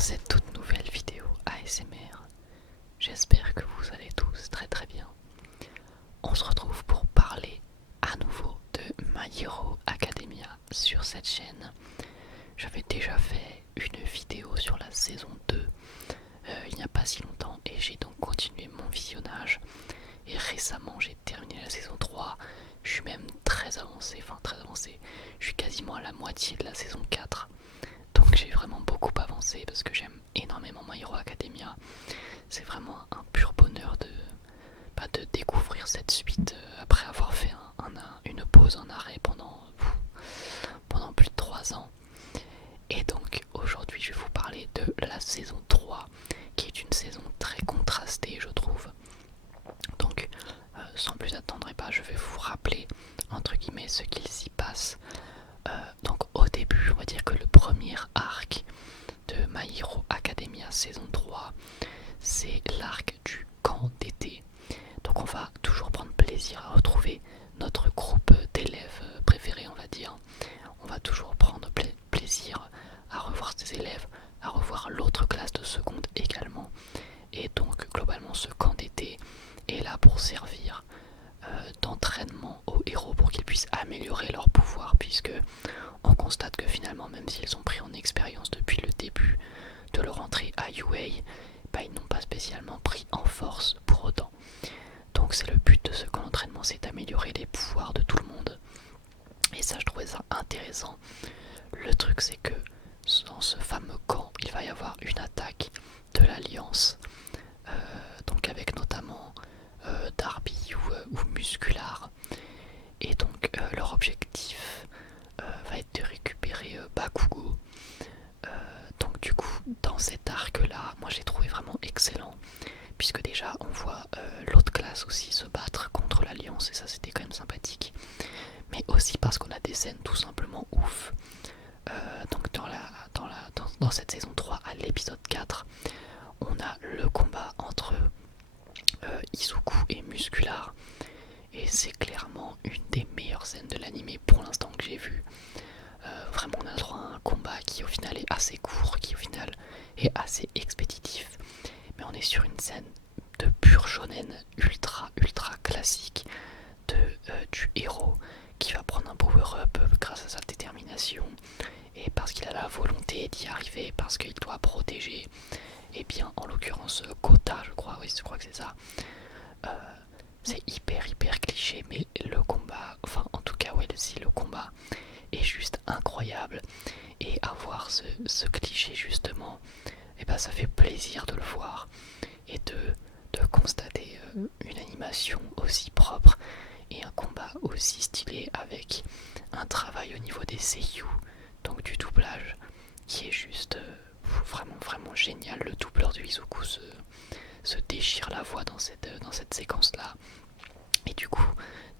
cette toute nouvelle vidéo ASMR. J'espère que vous allez tous très très bien. On se retrouve pour parler à nouveau de My Hero Academia sur cette chaîne. J'avais déjà fait une vidéo sur la saison 2 il n'y a pas si longtemps et j'ai donc continué mon visionnage. Et récemment j'ai terminé la saison 3. Je suis même très avancé, je suis quasiment à la moitié de la saison 4. Donc j'ai vraiment beaucoup avancé parce que j'aime énormément My Hero Academia. C'est vraiment un pur bonheur de découvrir cette suite après avoir fait une pause, un arrêt pendant plus de 3 ans. Et donc aujourd'hui je vais vous parler de la saison 3 qui est une saison très contrastée je trouve. Donc sans plus attendre, je vais vous rappeler entre guillemets ce qu'il s'y passe. Donc au début on va dire que le premier arc de My Hero Academia saison 3, c'est l'arc du camp d'été. Donc on va toujours prendre plaisir à retrouver notre groupe d'élèves préférés, on va dire. On va toujours prendre plaisir à revoir ces élèves, à revoir l'autre classe de seconde également. Et donc globalement ce camp d'été est là pour servir d'entraînement aux héros pour qu'ils puissent améliorer leur pouvoir, puisque on constate que finalement même s'ils ont pris en expérience depuis le début de leur entrée à UA, ils n'ont pas spécialement pris en force pour autant. Donc c'est le but de ce camp d'entraînement, c'est d'améliorer les pouvoirs de tout le monde. Et ça je trouvais ça intéressant. Le truc c'est que dans ce fameux camp il va y avoir une attaque de l'Alliance, donc avec notamment Darby ou Muscular. Et donc leur objectif va être de récupérer Bakugo. Donc du coup dans cet arc là moi j'ai trouvé vraiment excellent, puisque déjà on voit l'autre classe aussi se battre contre l'Alliance et ça c'était quand même sympathique, mais aussi parce qu'on a des scènes tout simplement ouf. Donc dans cette saison 3 à l'épisode 4 on a le combat entre Izuku et Muscular, et c'est clairement une des meilleures scènes de l'anime pour l'instant que j'ai vu. Vraiment on a droit à un combat qui au final est assez court, qui au final est assez expéditif, mais on est sur une scène de pur shonen ultra classique du héros qui va prendre un power-up grâce à sa détermination et parce qu'il a la volonté d'y arriver, parce qu'il doit protéger, et bien en l'occurrence Kota je crois, oui je crois que c'est ça. C'est hyper cliché, mais le combat, enfin en tout cas ouais, si le combat est juste incroyable, et avoir ce cliché justement, et ça fait plaisir de le voir et de constater une animation aussi propre et un combat aussi stylé avec un travail au niveau des seiyuu, donc du doublage, qui est juste vraiment génial. Le doubleur de Izuku se déchire la voix dans cette séquence là, et du coup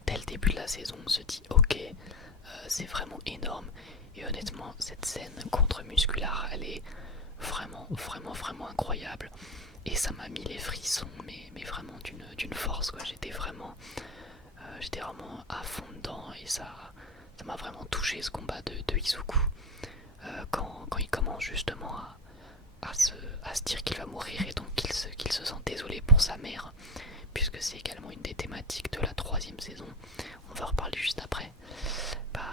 dès le début de la saison on se dit ok, c'est vraiment énorme. Et honnêtement cette scène contre Muscular elle est vraiment incroyable, et ça m'a mis les frissons mais vraiment d'une force quoi. J'étais vraiment à fond dedans, et ça m'a vraiment touché ce combat de Izuku, quand il commence justement à se dire qu'il va mourir, et donc qu'il se sent désolé pour sa mère, puisque c'est également une des thématiques de la 3ème saison. On va en reparler juste après.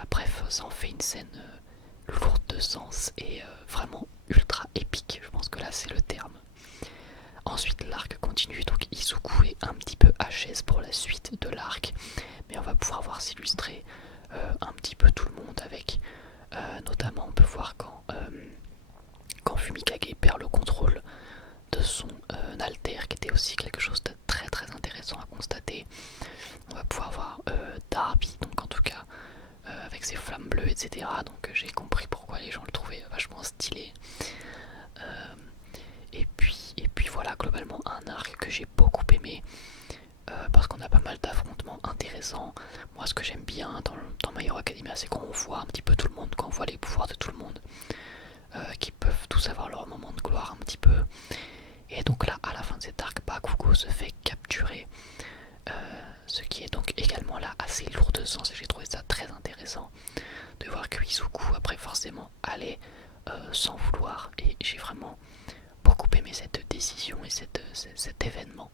Bref, ça en fait une scène lourde de sens et vraiment ultra épique. Je pense que là c'est le terme. Ensuite l'arc continue, donc Izuku est un petit peu HS pour la suite de l'arc, mais on va pouvoir voir s'illustrer un petit peu tout le monde avec notamment on peut voir quand Fumikage perd le contrôle de son alter, qui était aussi quelque chose de très intéressant à constater. On va pouvoir voir Darby, donc en tout cas avec ses flammes bleues, etc. Donc j'ai compris pourquoi les gens le trouvaient vachement stylé. Et puis voilà, globalement un arc que j'ai beaucoup aimé, parce qu'on a pas mal d'affrontements intéressants. Moi ce que j'aime bien dans My Hero Academia, c'est qu'on voit un petit peu tout le monde, quand on voit les pouvoirs de tout le monde, qui peuvent tous avoir leur moment de gloire un petit peu. Et donc là à la fin de cet arc, Bakugo se fait capturer, ce qui est donc également là assez lourd de sens, et j'ai trouvé ça très intéressant de voir que Izuku après forcément allait s'en vouloir, et j'ai vraiment décision et cet événement.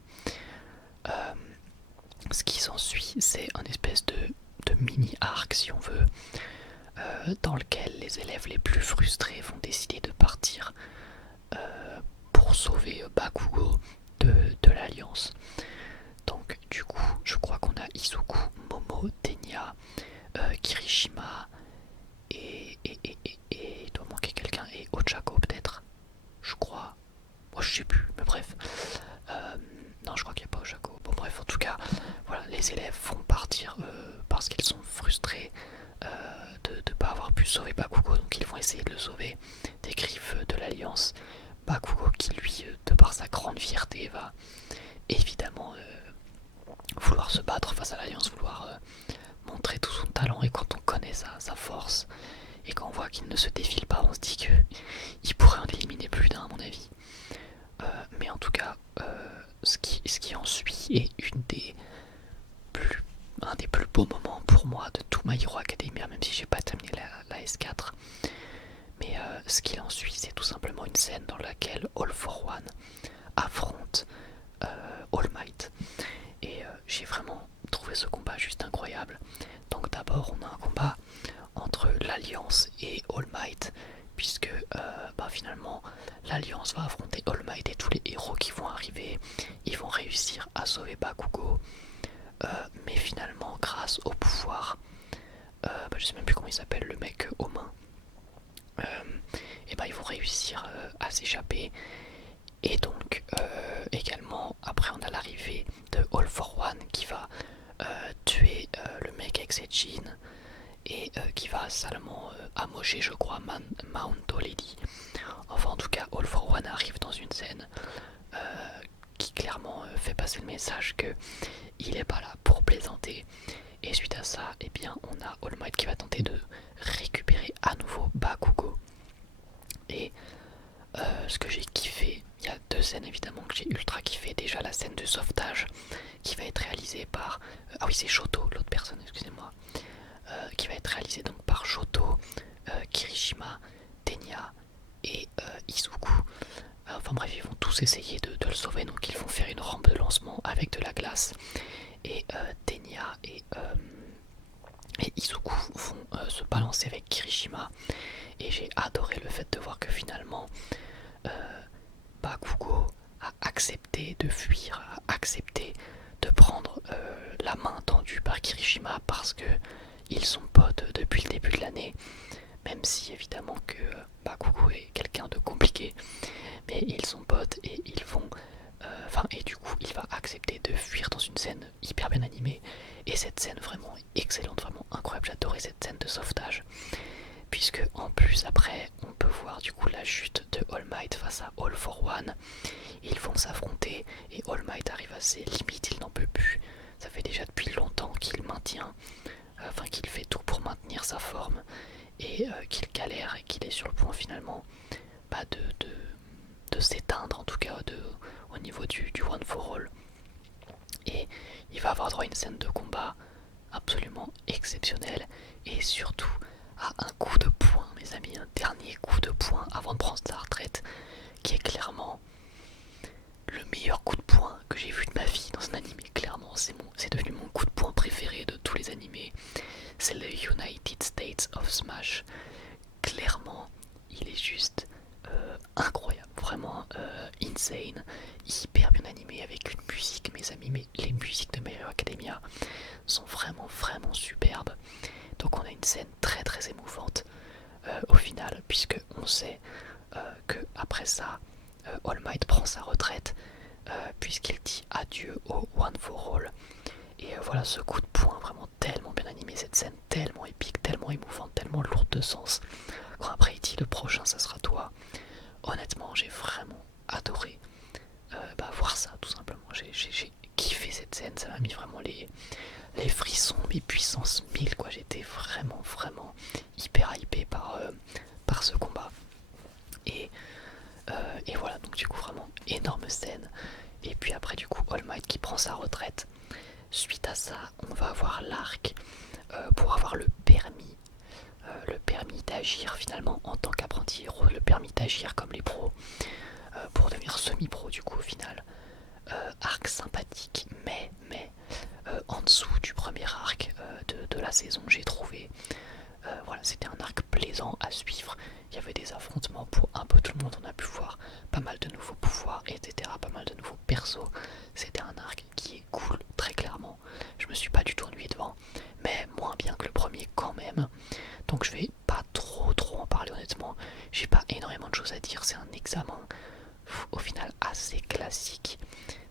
Ce qui s'ensuit, c'est un espèce de mini-arc, si on veut, dans lequel les élèves les plus frustrés vont décider de partir pour sauver Bakugo de l'Alliance. Donc du coup, je crois qu'on a Izuku, Momo, Tenya, Kirishima et il doit manquer quelqu'un, et Ochako peut-être, je crois. Moi je sais plus, mais bref. Non, je crois qu'il n'y a pas Ochako. Bon bref, en tout cas, voilà, les élèves vont partir parce qu'ils sont frustrés de ne pas avoir pu sauver Bakugo, donc ils vont essayer de le sauver des griffes de l'Alliance. Bakugo qui lui, de par sa grande fierté, va évidemment vouloir se battre face à l'Alliance, vouloir montrer tout son talent, et quand on connaît sa force, et quand on voit qu'il ne se défile pas, on se dit qu'il pourrait en éliminer plus d'un à mon avis. Mais en tout cas, ce qui en suit est un des plus beaux moments pour moi de tout My Hero Academia, même si j'ai pas terminé la S4. Mais ce qu'il en suit, c'est tout simplement une scène dans laquelle All for One affronte All Might. Et j'ai vraiment trouvé ce combat juste incroyable. Donc d'abord, on a un combat entre l'Alliance et All Might, puisque finalement l'Alliance va affronter All Might, et tous les héros qui vont arriver, ils vont réussir à sauver Bakugo, mais finalement grâce au pouvoir, je sais même plus comment il s'appelle, le mec aux mains, et ils vont réussir à s'échapper. Et donc également après on a l'arrivée de All for One qui va tuer le mec avec ses jeans, et qui va salement amocher, je crois, Mount Lady. Enfin en tout cas, All for One arrive dans une scène qui clairement fait passer le message que il est pas là pour plaisanter. Et suite à ça, eh bien, on a All Might qui va tenter de récupérer à nouveau Bakugo. Et ce que j'ai kiffé, il y a deux scènes évidemment que j'ai ultra kiffé. Déjà la scène de sauvetage qui va être réalisée par... ah oui, c'est Shoto, l'autre personne, excusez-moi. Qui va être réalisée donc par Shoto, Kirishima, Tenya et Izuku. Enfin bref, ils vont tous essayer de le sauver, donc ils vont faire une rampe de lancement avec de la glace. Et Tenya et Izuku vont se balancer avec Kirishima. Et j'ai adoré le fait de voir que finalement Bakugo a accepté de fuir, a accepté de prendre la main tendue par Kirishima, parce que ils sont potes depuis le début de l'année, même si évidemment que Bakugo est quelqu'un de compliqué, mais ils sont potes et ils vont... et du coup il va accepter de fuir dans une scène hyper bien animée, et cette scène vraiment excellente, vraiment incroyable, j'adorais cette scène de sauvetage, puisque en plus après on peut voir du coup la chute de All Might face à All for One. Ils vont s'affronter et All Might arrive à ses limites, il n'en peut plus, ça fait déjà depuis longtemps qu'il maintient, qu'il fait tout pour maintenir sa forme, et qu'il galère, et qu'il est sur le point finalement de s'éteindre, en tout cas au niveau du One for All. Et il va avoir droit à une scène de combat absolument exceptionnelle, et surtout à un coup de poing, mes amis, un dernier coup de poing avant de prendre sa retraite, qui est clairement le meilleur coup de poing que j'ai vu de ma vie dans un animé. Clairement, c'est devenu mon coup de poing préféré de tous les animés. C'est le United States of Smash. Clairement, il est juste incroyable, vraiment insane, hyper bien animé, avec une musique, mes amis, mais les musiques de My Hero Academia sont vraiment superbes. Donc on a une scène très émouvante au final, puisque on sait que après ça, All Might prend sa retraite, puisqu'il dit adieu au One for All. Et voilà, ce coup de poing vraiment tellement bien animé, cette scène tellement épique, tellement émouvante, tellement lourde de sens. Quand après il dit le prochain ça sera toi, honnêtement j'ai vraiment adoré voir ça, tout simplement. J'ai kiffé cette scène, ça m'a mis vraiment les frissons, mes puissances 1000 quoi. J'étais vraiment hyper hypé par ce combat. Et voilà, donc du coup vraiment énorme scène. Et puis après du coup All Might qui prend sa retraite. Suite à ça, on va avoir l'arc pour avoir le permis d'agir finalement en tant qu'apprenti héros, le permis d'agir comme les pros, pour devenir semi semi-pro du coup au final. Arc sympathique, mais en dessous du premier arc de la saison, j'ai trouvé. Voilà, c'était un arc plaisant à suivre. Il y avait des affrontements pour un peu tout le monde. On a pu voir pas mal de nouveaux pouvoirs, etc. Pas mal de nouveaux persos. C'était un arc qui est cool, très clairement. Je me suis pas du tout ennuyé devant, mais moins bien que le premier quand même. Donc je vais pas trop en parler honnêtement. J'ai pas énormément de choses à dire. C'est un examen au final assez classique.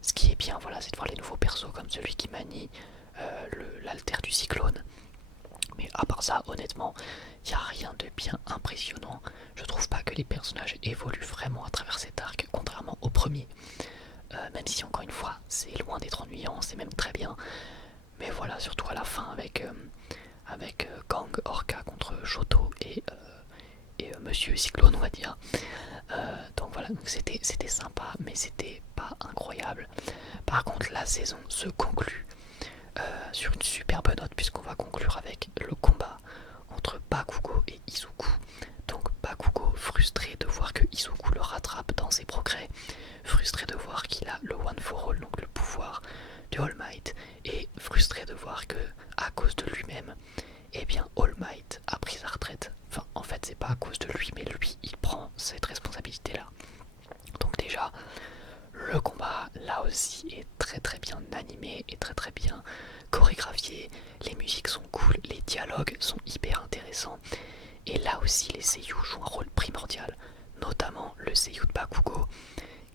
Ce qui est bien, voilà, c'est de voir les nouveaux persos comme celui qui manie l'alter du cyclone. Mais à part ça, honnêtement, il n'y a rien de bien impressionnant. Je trouve pas que les personnages évoluent vraiment à travers cet arc, contrairement au premier. Même si encore une fois, c'est loin d'être ennuyant, c'est même très bien. Mais voilà, surtout à la fin avec Gang Orca contre Shoto et Monsieur Cyclone, on va dire. Donc voilà, c'était sympa, mais c'était pas incroyable. Par contre, la saison se conclut sur une superbe note, puisqu'on va conclure avec le combat entre Bakugo et Izuku. Donc Bakugo, frustré de voir que Izuku le rattrape dans ses progrès, frustré de voir qu'il a le One for All, donc le pouvoir de All Might, et frustré de voir que, à cause de lui-même, eh bien All Might a pris sa retraite. Enfin, en fait, c'est pas à cause de lui, mais lui, il prend cette responsabilité-là. Donc déjà, le combat, là aussi, est très bien animé et très bien chorégraphié. Les musiques sont cool, les dialogues sont hyper intéressants. Et là aussi, les seiyuu jouent un rôle primordial, notamment le seiyuu de Bakugo,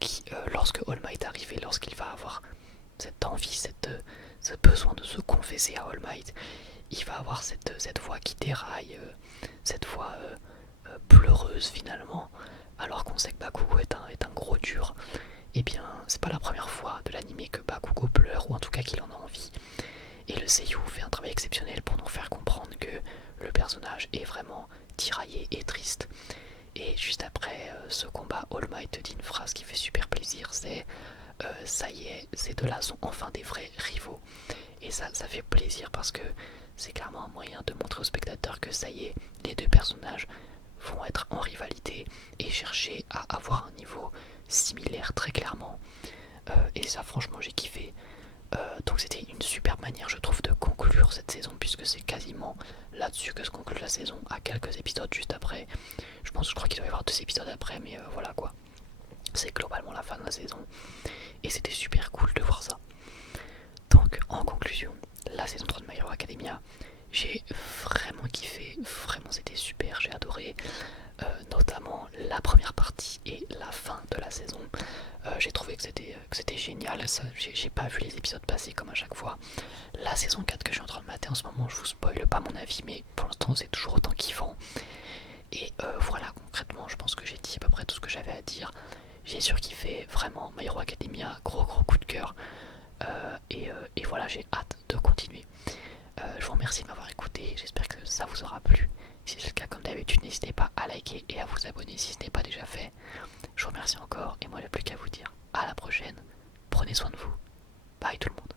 qui, lorsque All Might arrive et lorsqu'il va avoir cette envie, ce besoin de se confesser à All Might, il va avoir cette voix qui déraille, cette voix pleureuse finalement, alors qu'on sait que Bakugo est un gros dur. Et bien, c'est pas la première fois de l'anime que Bakugo pleure, ou en tout cas qu'il en a envie. Et le seiyuu fait un travail exceptionnel pour nous faire comprendre que le personnage est vraiment tiraillé et triste. Et juste après ce combat, All Might te dit une phrase qui fait super plaisir, c'est ça y est, ces deux-là sont enfin des vrais rivaux. Et ça fait plaisir parce que c'est clairement un moyen de montrer aux spectateurs que ça y est, les deux personnages vont être en rivalité et chercher à avoir un niveau similaire très clairement. Et ça franchement j'ai kiffé. Donc c'était une super manière je trouve de conclure cette saison, puisque c'est quasiment là-dessus que se conclut la saison, à quelques épisodes juste après. Je crois qu'il doit y avoir 2 épisodes après, mais voilà quoi. C'est globalement la fin de la saison. Et c'était super cool de voir ça. Donc en conclusion, la saison 3 de My Hero Academia, j'ai vraiment kiffé, vraiment c'était super, j'ai adoré. Notamment la première partie et la fin de la saison. J'ai trouvé que c'était génial. J'ai pas vu les épisodes passer comme à chaque fois. La saison 4 que je suis en train de mater en ce moment, je vous spoil pas mon avis, mais pour l'instant c'est toujours autant kiffant. Et voilà, concrètement, je pense que j'ai dit à peu près tout ce que j'avais à dire. J'ai surkiffé vraiment My Hero Academia, gros coup de cœur. Et voilà, j'ai hâte de continuer. Je vous remercie de m'avoir écouté, j'espère que ça vous aura plu. Si c'est le cas, comme d'habitude, n'hésitez pas à liker et à vous abonner si ce n'est pas déjà fait. Je vous remercie encore et moi, il n'y a plus qu'à vous dire à la prochaine. Prenez soin de vous. Bye tout le monde.